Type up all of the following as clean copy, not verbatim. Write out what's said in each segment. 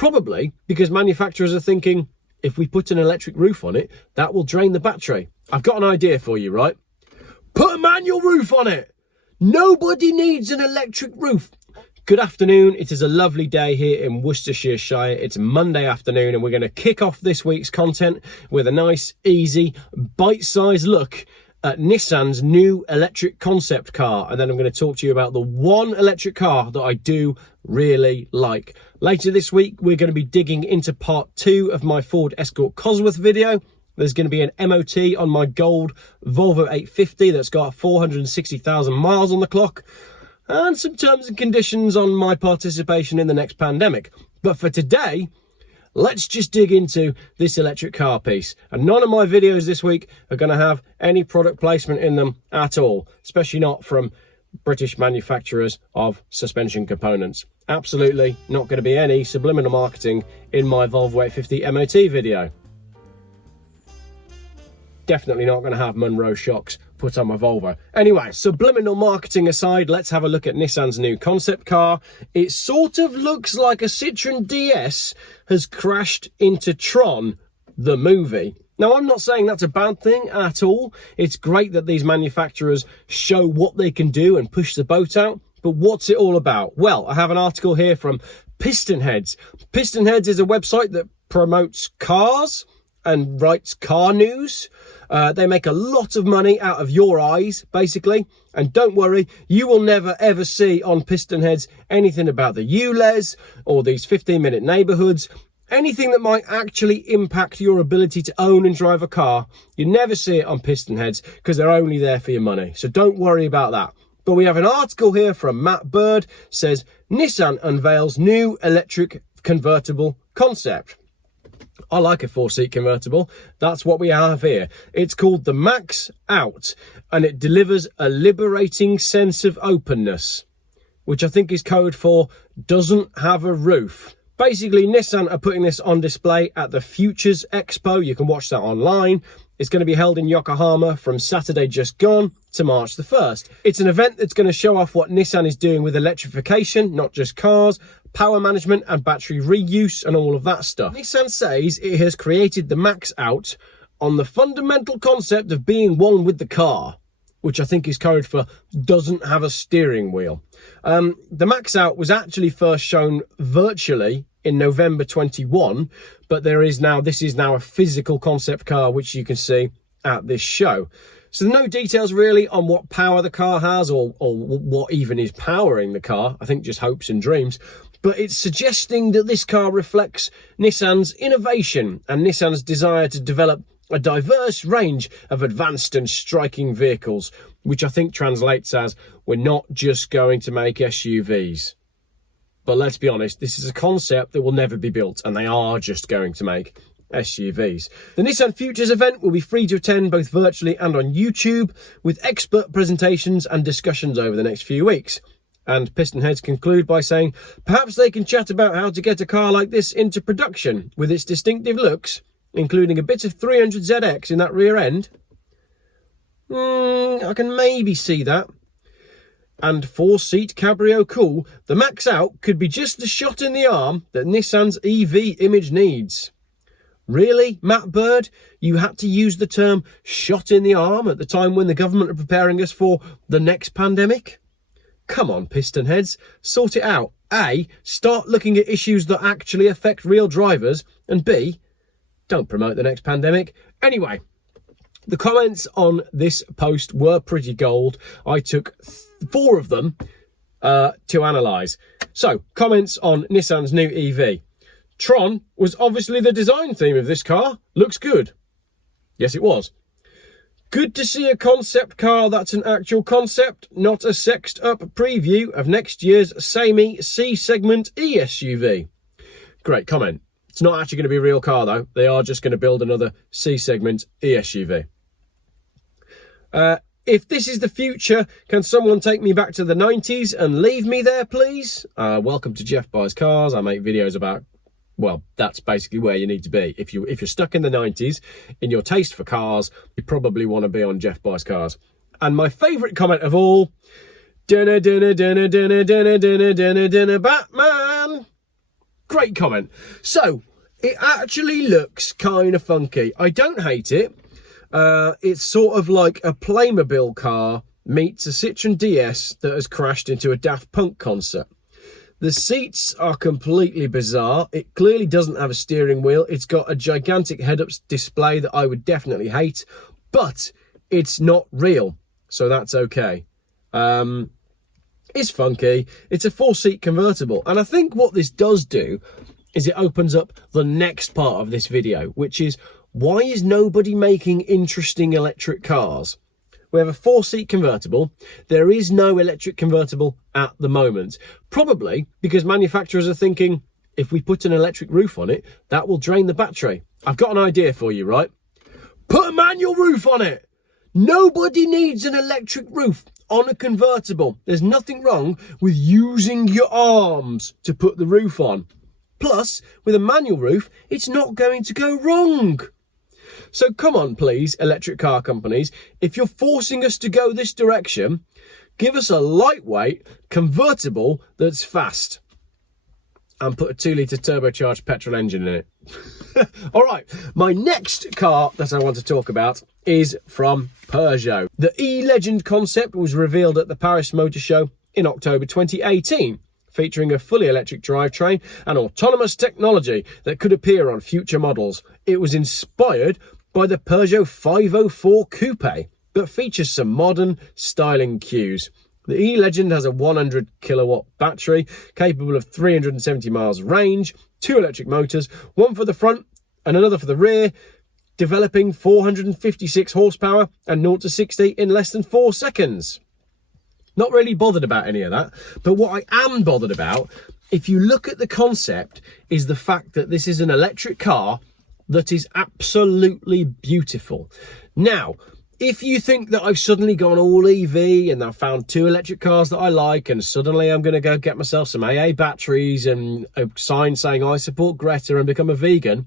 Probably because manufacturers are thinking, if we put an electric roof on it, that will drain the battery. I've got an idea for you, right? Put a manual roof on it. Nobody needs an electric roof. Good afternoon. It is a lovely day here in Worcestershire. It's Monday afternoon and we're going to kick off this week's content with a nice, easy, bite-sized look at Nissan's new electric concept car. And then I'm going to talk to you about the one electric car that I do really like. Later this week, we're going to be digging into part 2 of my Ford Escort Cosworth video. There's going to be an MOT on my gold Volvo 850 that's got 460,000 miles on the clock, and some terms and conditions on my participation in the next pandemic. But for today, let's just dig into this electric car piece. And none of my videos this week are going to have any product placement in them at all, especially not from British manufacturers of suspension components. Absolutely not going to be any subliminal marketing in my Volvo 850 MOT video. Definitely not going to have Monroe shocks put on my Volvo. Anyway, subliminal marketing aside, let's have a look at Nissan's new concept car. It sort of looks like a Citroen DS has crashed into Tron, the movie. Now, I'm not saying that's a bad thing at all. It's great that these manufacturers show what they can do and push the boat out. But what's it all about? Well, I have an article here from PistonHeads. PistonHeads is a website that promotes cars and writes car news. They make a lot of money out of your eyes, basically. And don't worry, you will never ever see on PistonHeads anything about the ULEZ or these 15-minute neighborhoods. Anything that might actually impact your ability to own and drive a car, you never see it on PistonHeads because they're only there for your money. So don't worry about that. But we have an article here from Matt Bird, says Nissan unveils new electric convertible concept. I like a 4-seat convertible. That's what we have here. It's called the Max Out, and it delivers a liberating sense of openness, which I think is code for doesn't have a roof. Basically, Nissan are putting this on display at the Futures Expo. You can watch that online. It's going to be held in Yokohama from Saturday just gone to March the 1st. It's an event that's going to show off what Nissan is doing with electrification, not just cars, power management and battery reuse and all of that stuff. Nissan says it has created the Max Out on the fundamental concept of being one with the car, which I think is code for doesn't have a steering wheel. The Max Out was actually first shown virtually in November 21, but this is now a physical concept car, which you can see at this show. So no details really on what power the car has or what even is powering the car. I think just hopes and dreams. But it's suggesting that this car reflects Nissan's innovation and Nissan's desire to develop a diverse range of advanced and striking vehicles, which I think translates as we're not just going to make SUVs. But let's be honest, this is a concept that will never be built, and they are just going to make SUVs. The Nissan Futures event will be free to attend both virtually and on YouTube, with expert presentations and discussions over the next few weeks. And PistonHeads conclude by saying, perhaps they can chat about how to get a car like this into production with its distinctive looks, including a bit of 300ZX in that rear end. I can maybe see that. And 4-seat cabrio cool, the Max Out could be just the shot in the arm that Nissan's EV image needs. Really, Matt Bird? You had to use the term shot in the arm at the time when the government are preparing us for the next pandemic? Come on, PistonHeads, sort it out. A, start looking at issues that actually affect real drivers, and B, don't promote the next pandemic. Anyway, the comments on this post were pretty gold. I took 4 of them to analyse. So, comments on Nissan's new EV. Tron was obviously the design theme of this car. Looks good. Yes, it was. Good to see a concept car that's an actual concept, not a sexed up preview of next year's samey C-segment E-SUV. Great comment. It's not actually going to be a real car though. They are just going to build another C-segment E-SUV. If this is the future, can someone take me back to the 90s and leave me there, please? Welcome to Geoff Buys Cars. I make videos about, well, that's basically where you need to be. If you're stuck in the 90s in your taste for cars, you probably want to be on Geoff Buys Cars. And my favourite comment of all, Batman. Great comment. So, it actually looks kind of funky. I don't hate it. It's sort of like a Playmobil car meets a Citroen DS that has crashed into a Daft Punk concert. The seats are completely bizarre. It clearly doesn't have a steering wheel. It's got a gigantic head-up display that I would definitely hate, but it's not real, so that's okay. It's funky. It's a 4-seat convertible, and I think what this does do is it opens up the next part of this video, which is, why is nobody making interesting electric cars? We have a 4-seat convertible. There is no electric convertible at the moment. Probably because manufacturers are thinking, if we put an electric roof on it, that will drain the battery. I've got an idea for you, right? Put a manual roof on it. Nobody needs an electric roof on a convertible. There's nothing wrong with using your arms to put the roof on. Plus, with a manual roof, it's not going to go wrong. So come on, please, electric car companies. If you're forcing us to go this direction, give us a lightweight convertible that's fast. And put a 2-litre turbocharged petrol engine in it. All right, my next car that I want to talk about is from Peugeot. The E-Legend concept was revealed at the Paris Motor Show in October 2018. Featuring a fully electric drivetrain and autonomous technology that could appear on future models. It was inspired by the Peugeot 504 Coupe, but features some modern styling cues. The E-Legend has a 100 kilowatt battery, capable of 370 miles range, 2 electric motors, one for the front and another for the rear, developing 456 horsepower and 0 to 60 in less than 4 seconds. Not really bothered about any of that, but what I am bothered about, if you look at the concept, is the fact that this is an electric car that is absolutely beautiful. Now, if you think that I've suddenly gone all EV and I've found 2 electric cars that I like and suddenly I'm going to go get myself some AA batteries and a sign saying I support Greta and become a vegan,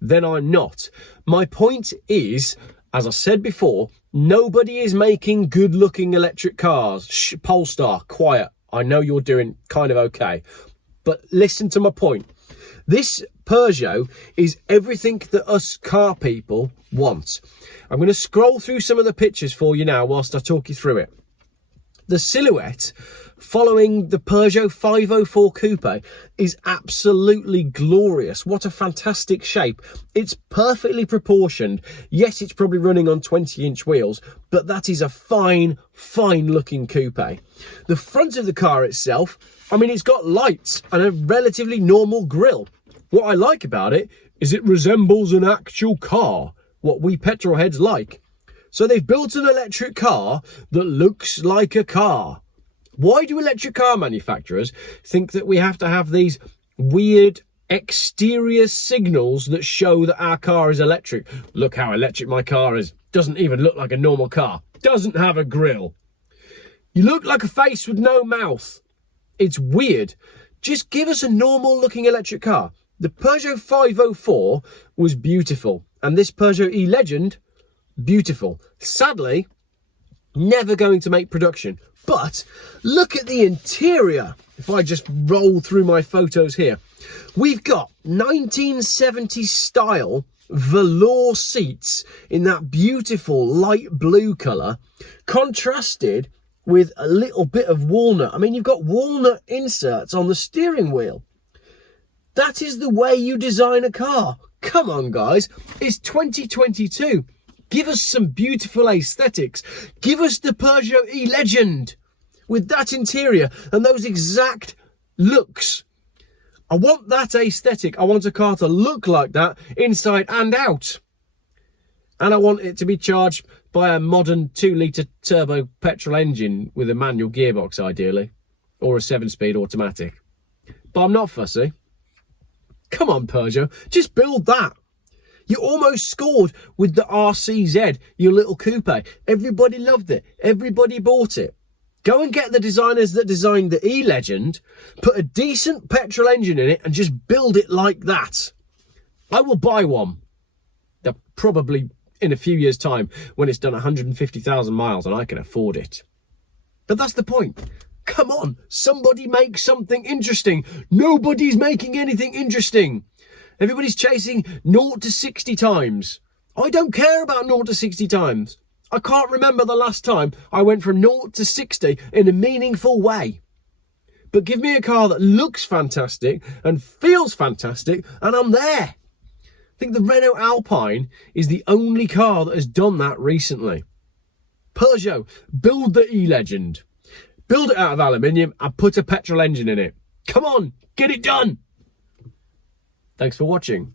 then I'm not. My point is, as I said before, nobody is making good-looking electric cars. Shh, Polestar, quiet. I know you're doing kind of okay. But listen to my point. This Peugeot is everything that us car people want. I'm going to scroll through some of the pictures for you now whilst I talk you through it. The silhouette following the Peugeot 504 Coupe is absolutely glorious. What a fantastic shape. It's perfectly proportioned. Yes, it's probably running on 20-inch wheels, but that is a fine looking coupe. The front of the car itself, I mean, it's got lights and a relatively normal grille. What I like about it is it resembles an actual car, what we petrol heads like. So they've built an electric car that looks like a car. Why do electric car manufacturers think that we have to have these weird exterior signals that show that our car is electric? Look how electric my car is. Doesn't even look like a normal car. Doesn't have a grille. You look like a face with no mouth. It's weird. Just give us a normal looking electric car. The Peugeot 504 was beautiful. And this Peugeot E-Legend, beautiful. Sadly, never going to make production. But look at the interior. If I just roll through my photos here, we've got 1970s style velour seats in that beautiful light blue colour, contrasted with a little bit of walnut. I mean, you've got walnut inserts on the steering wheel. That is the way you design a car. Come on, guys. It's 2022. Give us some beautiful aesthetics. Give us the Peugeot E-Legend with that interior and those exact looks. I want that aesthetic. I want a car to look like that inside and out. And I want it to be charged by a modern 2-litre turbo petrol engine with a manual gearbox, ideally, or a 7-speed automatic. But I'm not fussy. Come on, Peugeot, just build that. You almost scored with the RCZ, your little coupe. Everybody loved it. Everybody bought it. Go and get the designers that designed the E-Legend, put a decent petrol engine in it and just build it like that. I will buy one. They're probably in a few years' time when it's done 150,000 miles and I can afford it. But that's the point. Come on, somebody make something interesting. Nobody's making anything interesting. Everybody's chasing 0 to 60 times. I don't care about 0 to 60 times. I can't remember the last time I went from 0 to 60 in a meaningful way. But give me a car that looks fantastic and feels fantastic, and I'm there. I think the Renault Alpine is the only car that has done that recently. Peugeot, build the E-Legend. Build it out of aluminium and put a petrol engine in it. Come on, get it done. Thanks for watching.